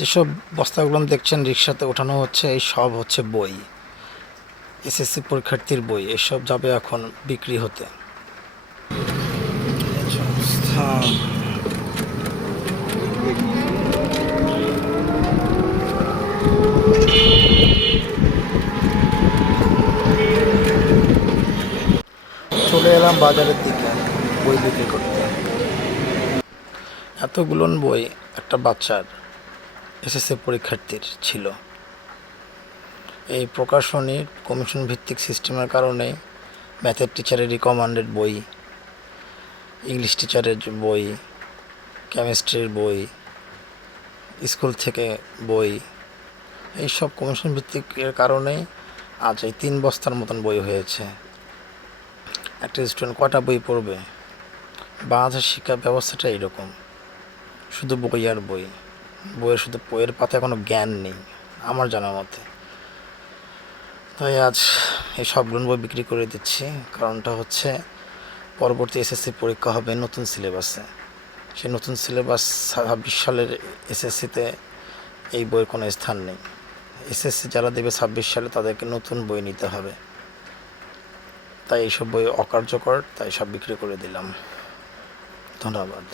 যেসব বস্তাগুলো দেখছেন, রিক্সাতে ওঠানো হচ্ছে, এই সব হচ্ছে বই। এসএসসি পরীক্ষার্থীর বই, এসব যাবে এখন বিক্রি হতে। চলে এলাম বাজারের দিকে, বই বিক্রি করতে। এতগুলো বই, একটা বাচ্চার। এসএসসি পরীক্ষার্থীর ছিল। এই প্রকাশনীর কমিশন ভিত্তিক সিস্টেমের কারণে ম্যাথের টিচারের রিকমান্ডেড বই ইংলিশ টিচারের বই কেমিস্ট্রির বই স্কুল থেকে বই, এই সব কমিশন ভিত্তিকের কারণেই আজ এই তিন বস্তার মতন বই হয়েছে। একটা স্টুডেন্ট কটা বই পড়বে? বাংলাদেশের শিক্ষা ব্যবস্থাটা এরকম শুধু বই আর বই। বইয়ের শুধু বইয়ের পাতায় কোনো জ্ঞান নেই, আমার জানার মতে। তাই আজ এই সবগুলো বই বিক্রি করে দিচ্ছি। কারণটা হচ্ছে পরবর্তী এসএসসি পরীক্ষা হবে নতুন সিলেবাসে সেই নতুন সিলেবাস ছাব্বিশ সালের এসএসসিতে এই বইয়ের কোনো স্থান নেই। এসএসসি যারা দেবে ছাব্বিশ সালে তাদেরকে নতুন বই নিতে হবে। তাই এইসব বই অকার্যকর, তাই সব বিক্রি করে দিলাম। ধন্যবাদ।